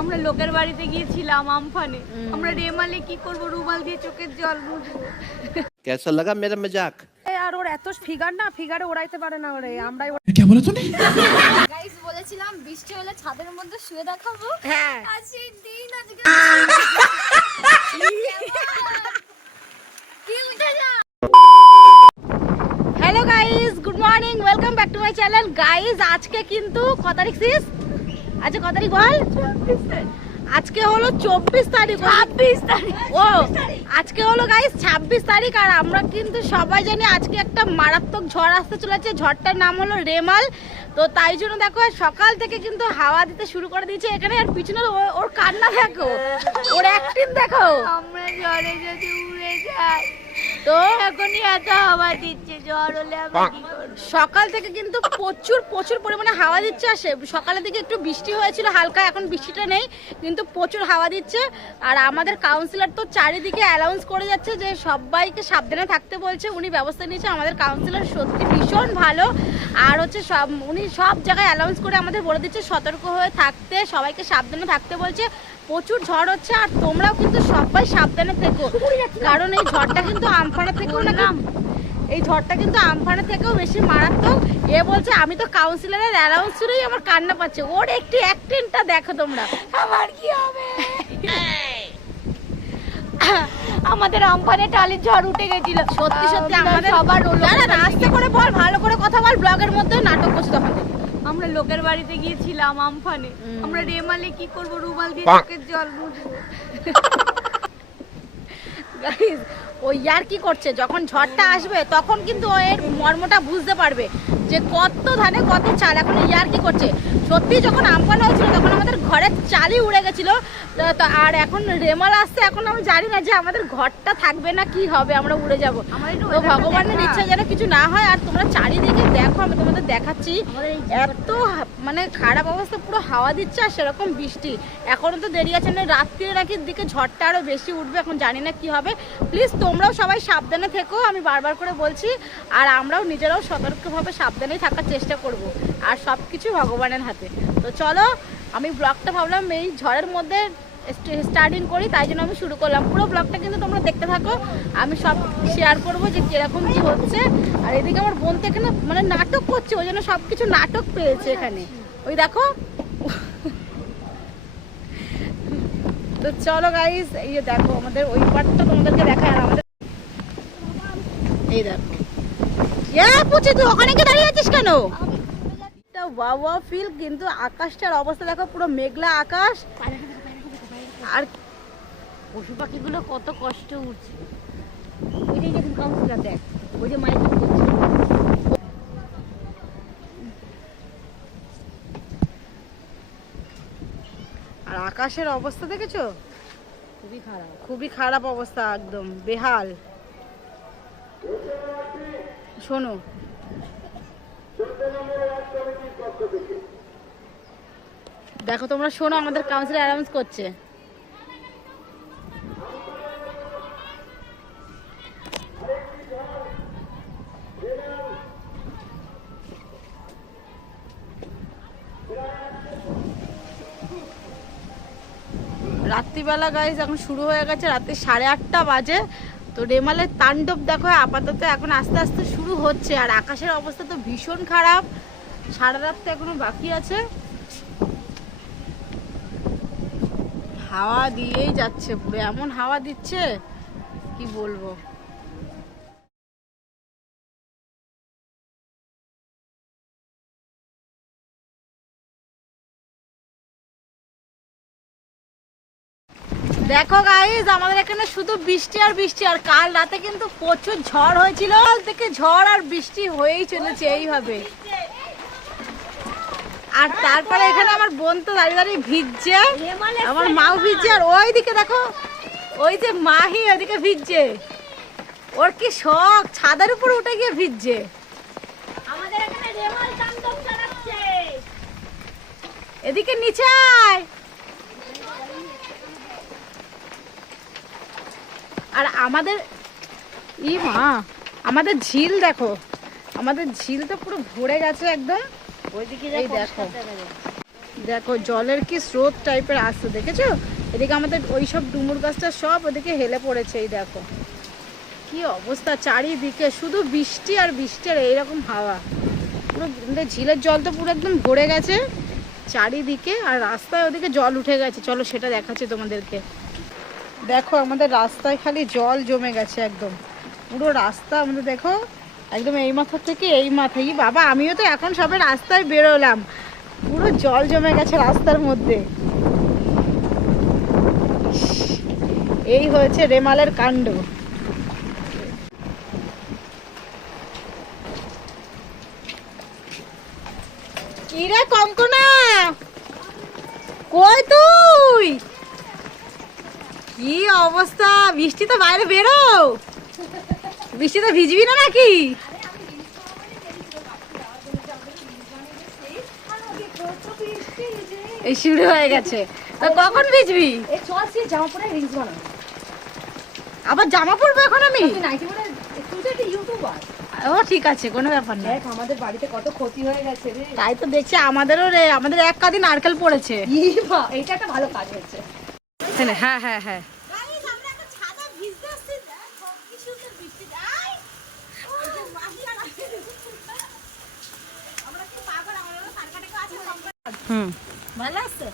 আমরা লোকের বাড়িতে গিয়েছিলাম আমফানে। আমরা রেমালে কি করব, রুমাল দিয়ে চোখের জল মুছবো। कैसा लगा मेरा मजाक? আর ওর এত ফিগার না, ফিগারে ওড়াইতে পারে না ওরে, আমরাই क्या बोला तूने? গাইস বলেছিলাম বৃষ্টি হলে ছাদের মধ্যে শুয়ে দেখাবো। হ্যাঁ আর সেই দিন আজকে কি উঠে যা। Hello guys, good morning, welcome back to my channel. Guys আজকে কিন্তু কত তারিখ সিস? আজকে কত তারিখ বল? আজকে হলো 24 তারিখ। 26 তারিখ। ও আজকে হলো গাইস 26 তারিখ। আর আমরা কিন্তু সবাই জানি আজকে একটা মারাত্মক ঝড় আসতে চলেছে। ঝড়টার নাম হলো রেমাল। তো তাই জন্য দেখো সকাল থেকে কিন্তু হাওয়া দিতে শুরু করে দিয়েছে এখানে। আর পিছনে ওর কান্না দেখো, ওর অ্যাক্টিং দেখো। আমরা ঝড়ে যদি উড়ে যাই, তো এখনই এত হাওয়া দিচ্ছে, ঝড় হলে আমরা কি করব? সকাল থেকে কিন্তু প্রচুর প্রচুর পরিমাণে হাওয়া দিচ্ছে। আসে সকালের দিকে একটু বৃষ্টি হয়েছিল হালকা, এখন বৃষ্টিটা নেই, কিন্তু প্রচুর হাওয়া দিচ্ছে। আর আমাদের কাউন্সিলর তো চারিদিকে অ্যানাউন্স করে যাচ্ছে যে সবাইকে সাবধানে থাকতে বলছে। উনি ব্যবস্থা নিয়েছে, আমাদের কাউন্সিলর সত্যি ভীষণ ভালো। আর হচ্ছে উনি সব জায়গায় অ্যানাউন্স করে আমাদের বলে দিচ্ছে সতর্ক হয়ে থাকতে, সবাইকে সাবধানে থাকতে বলছে। প্রচুর ঝড় হচ্ছে আর তোমরাও কিন্তু সবাই সাবধানে থেকো, কারণ এই ঝড়টা কিন্তু আমফানের থেকেও এই ঝড়টা কিন্তু আমফানের থেকেও বেশি মারাত্মক। এ বলছে আমি তো কাউন্সিলরের অ্যানাউন্স শুনেই আমার কান্না পাচ্ছে। ওর একটু অ্যাক্টিংটা দেখো তোমরা। আমার কি হবে? আমাদের আমফানে টালির ঝড় উঠে গেছিল। সত্যি সত্যি আমাদের সবার আস্তে করে বল, ভালো করে কথা বল, ব্লগের মধ্যে নাটক করছে তখন। আমরা লোকের বাড়িতে গিয়েছিলাম আমফানে। আমরা রেমালে কি করব, রুমাল দিয়ে চোখের জল মুছবো। গাইস ও ইয়ার কি করছে, যখন ঝড়টা আসবে তখন কিন্তু ও এর মর্মটা বুঝতে পারবে যে কত ধানে কত চাল। এখন ইয়ার কি করছে, সত্যি যখন আমফান হয়েছিল তখন আমাদের ঘরের চালই উড়ে গেছিল। আর এখন রেমাল আসছে, এখন আমি জানি না যে আমাদের ঘরটা থাকবে না কি হবে, আমরা উড়ে যাবো। তো ভগবানের ইচ্ছা যেন কিছু না হয়। আর তোমরা চারিদিকে দেখো, আমি তোমাদের দেখাচ্ছি এত মানে খারাপ অবস্থা, পুরো হাওয়া দিচ্ছে আর সেরকম বৃষ্টি। এখনো তো দেরি আছে, না রাত্রির নাকি দিকে ঝড়টা আরো বেশি উঠবে, এখন জানি না কি হবে। প্লিজ তোমরাও সবাই সাবধানে থেকো, আমি বারবার করে বলছি। আর আমরাও নিজেরাও সতর্কভাবে সাবধানেই থাকার চেষ্টা করব। আর সব কিছু ভগবানের হাতে। তো চলো, আমি ব্লগটা ভাবলাম এই ঝড়ের মধ্যে স্টার্টিং করি, তাই জন্য আমি শুরু করলাম। পুরো ব্লগটা কিন্তু তোমরা দেখতে থাকো, আমি সব শেয়ার করব যে কিরকম কি হচ্ছে। আর এদিকে আমার বোন তো এখানে মানে নাটক করছে, ওই জন্য সব কিছু নাটক পেয়েছে এখানে, ওই দেখো। তো চলো গাইস, এই যে দেখো আমাদের ওই পার্টটা তোমাদেরকে দেখায়। আর আমাদের এই দেখো, পুচি তুই ওখানে কি দাঁড়িয়ে আছিস কেন? ওয়াও ফিল, কিন্তু আকাশটার অবস্থা দেখো, পুরো মেঘলা আকাশ। আর পশু পাখিগুলো কত কষ্ট উঠছে। ওই যে দেখুন কাউন্সিলর, দেখ ওই যে মাইক করছে। আর আকাশের অবস্থা দেখেছো, খুবই খারাপ। খুবই খারাপ অবস্থা, একদম বেহাল। শোনো, দেখো তোমরা শোনো, আমাদের কাউন্সিলর অ্যানাউন্স করছে। রাত্রিবেলা গাইজ এখন শুরু হয়ে গেছে, রাত্রি 8:30 বাজে। তো রেমালের তাণ্ডব দেখো আপাতত এখন আস্তে আস্তে শুরু হচ্ছে। আর আকাশের অবস্থা তো ভীষণ খারাপ, সারা রাত তো এখনো বাকি আছে। হাওয়া দিয়েই যাচ্ছে, পুরো এমন হাওয়া দিচ্ছে কি বলবো। দেখো গাইজ আমাদের এখানে শুধু বৃষ্টি আর বৃষ্টি। আর কাল রাতে কিন্তু প্রচুর ঝড় হয়েছিল, কাল থেকে ঝড় আর বৃষ্টি হয়েই চলেছে এইভাবে। আর তারপরে এখানে আমার বোন তো দাঁড়িয়ে দাঁড়িয়ে ভিজছে, আমার মাও ভিজছে। আর ওই দিকে দেখো, ওই যে মাহি ওইদিকে ভিজছে, ওর কি শখ, ছাদের উপর উঠে গিয়ে ভিজছে। আমাদের এখানে রেমাল তাণ্ডব চালাচ্ছে। এদিকে নিচে আয়। আর আমাদের আমাদের ঝিল দেখো, আমাদের ঝিল তো পুরো ভরে গেছে একদম। ওইদিকে এই দেখো, দেখো জলের কি স্রোত টাইপের আসছে, দেখেছো? এদিকে আমাদের ওই সব ডুমুর গাছটা সব ওদিকে হেলে পড়েছে। এই দেখো কি অবস্থা, চারিদিকে শুধু বৃষ্টি আর বৃষ্টি আর এইরকম হাওয়া। পুরো ঝিলের জল তো পুরো একদম ভরে গেছে চারিদিকে, আর রাস্তায় ওদিকে জল উঠে গেছে। চলো সেটা দেখাচ্ছি তোমাদেরকে। দেখো আমাদের রাস্তায় খালি জল জমে গেছে, একদম পুরো রাস্তা আমাদের দেখো একদম এই মাথা থেকে এই মাথায়। বাবা আমিও তো এখন সবে রাস্তায় বেরোলাম, পুরো জল জমে গেছে রাস্তার মধ্যে। এই হয়েছে রেমালের কাণ্ড। কিরে কঙ্কনা, কই তুই? কি অবস্থা, বৃষ্টিতে বাইরে বেরো, বৃষ্টিতে ভিজবি না নাকি? এই শুরু হয়ে গেছে, তা কখন ভিজবি? জামা পরে রিলস বানাবো। আবার জামা পরবো এখন আমি? নাইটি পরে তুই তো একটা ইউটিউবার। ও ঠিক আছে, কোনো ব্যাপার না। দেখ আমাদের বাড়িতে কত ক্ষতি হয়ে গেছে রে। তাই তো দেখছি আমাদেরও রে, আমাদের এক কাঁদি নারকেল পড়েছে। এইটা একটা ভালো কাজ হচ্ছে। হ্যাঁ হ্যাঁ হ্যাঁ হুম ভালো আছে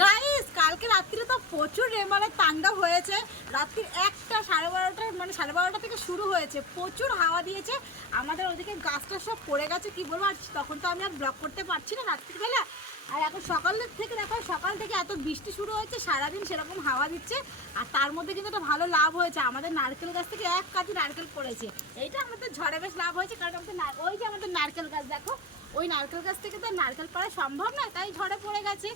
গাইস। কালকে রাত্রিরে তো প্রচুর রেমালের তাণ্ডব হয়েছে। রাত্রির 1টা 12:30 মানে 12:30 থেকে শুরু হয়েছে, প্রচুর হাওয়া দিয়েছে। আমাদের ওদিকে গাছটা সব পড়ে গেছে, কি বলবো। আর তখন তো আমি আর ব্লগ করতে পারছি না রাত্রিবেলা। আর এখন সকালের থেকে দেখো, সকাল থেকে এত বৃষ্টি শুরু হয়েছে, সারাদিন সেরকম হাওয়া দিচ্ছে। আর তার মধ্যে কিন্তু একটা ভালো লাভ হয়েছে, আমাদের নারকেল গাছ থেকে এক কাঁদি নারকেল পড়েছে। এইটা আমাদের ঝড়ে বেশ লাভ হয়েছে, কারণ আমাদের ওই যে আমাদের নারকেল গাছ দেখো, ওই নারকেল গাছ থেকে তো নারকেল পাড়া সম্ভব না, তাই ঝড়ে পড়ে গেছে।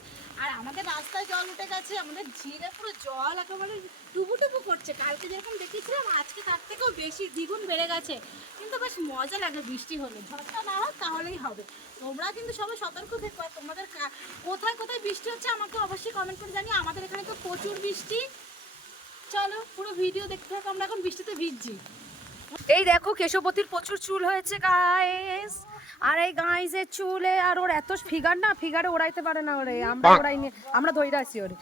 আর আমাদের রাস্তায় জল উঠে গেছে, আমাদের ঝিলে পুরো জল একেবারে টুবু করছে। কালকে যেরকম দেখেছিলাম আজকে তার থেকেও বেশি দ্বিগুণ বেড়ে গেছে। কিন্তু বেশ মজা লাগে বৃষ্টি হলে, ঝড়টা না হোক তাহলেই হবে। তোমরা কিন্তু সবাই সতর্ক থেকো। আর তোমাদের কোথায় কোথায় বৃষ্টি হচ্ছে আমাকে অবশ্যই কমেন্ট করে জানিয়ে। আমাদের এখানে তো প্রচুর বৃষ্টি। চলো পুরো ভিডিও দেখতে থাকো, আমরা এখন বৃষ্টিতে ভিজছি। এই দেখো কেশবতীর প্রচুর চুল হয়েছে গাইস। আর এই গাইসের চুলে আর ওর এত ফিগার না, ফিগারে ওড়াইতে পারে না ওরে। আমরা ওড়াই নি, আমরা ধইরা আছি ওরে।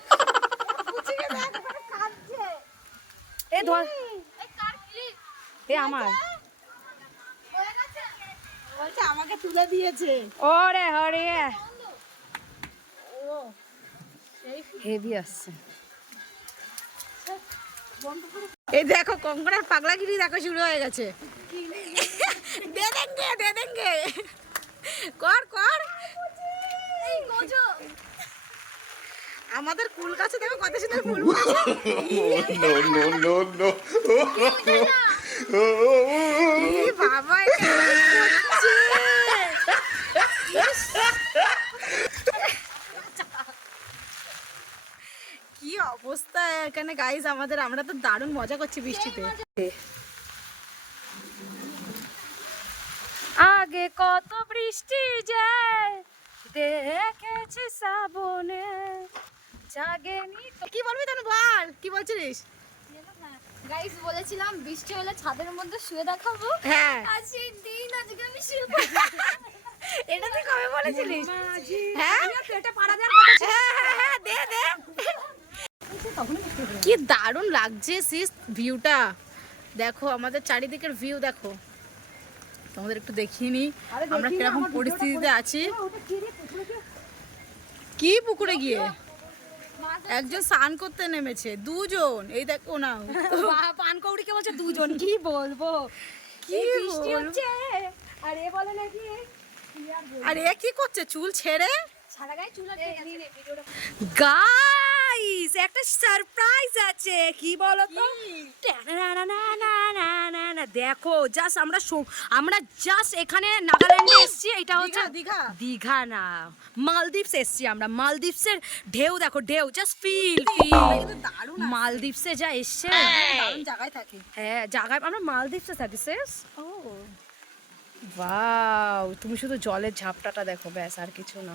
এ ধর, এ আমার বলছে আমাকে তুলে দিয়েছে। ওরে হরে হেভি আসছে। এই দেখো কঙ্কনার পাগলাগিরি দেখো শুরু হয়ে গেছে। দে দেঙ্গে কর কর। আমাদের কুল গাছে দেখো কত সুন্দর ফুল বাবা কি অবস্থা এখানে গাইস আমাদের। আমরা তো দারুণ মজা করছি বৃষ্টিতে। আগে কত বৃষ্টি যায় দেখেছি শ্রাবণে, জাগেনি তো। কি বলবি তাহলে বল, কি বলছিস? গাইস বলেছিলাম বৃষ্টি হলে ছাদের মধ্যে শুয়ে দেখাবো। হ্যাঁ আর সেই দিন আজকে আমি শুয়ে এটা তুই কবে বলেছিলিস? হ্যাঁ পেটে পাড়া দেওয়ার কথা ছিল। হ্যাঁ দে দে। কি দারুণ লাগছে সিস ভিউটা। দেখো আমাদের চারিদিকের ভিউ দেখো, তোমাদের একটু দেখিয়ে নি আমরা কিরকম পরিস্থিতিতে আছি। কি পুকুরে গিয়ে একজন স্নান করতে নেমেছে, দুজন। এই দেখো না পান কৌড়িকে বলছে দুজন। কি বলবো, কি বৃষ্টি বলবো? হচ্ছে আর এ বলে নাকি আর এ কি করছে চুল ছেড়ে? সারা গায়ে চুল আছে। গাইস একটা সারপ্রাইজ আছে, কি বলো তো? দেখো জাস্ট আমরা জাস্ট এখানে নাগাল্যান্ডে এসেছি। এটা হচ্ছে দীঘা। দীঘা না, মালদ্বীপস এসেছি আমরা। মালদ্বীপসের ঢেউ দেখো, ঢেউ জাস্ট ফিল দারুণ মালদ্বীপসে যা এসছে। দারুণ জায়গায় থাকি। হ্যাঁ জায়গায় আমরা মালদ্বীপসে থাকি শেষ। ও ওয়াও, তুমি শুধু জলের ঝাপটাটা দেখো, ব্যাস আর কিছু না।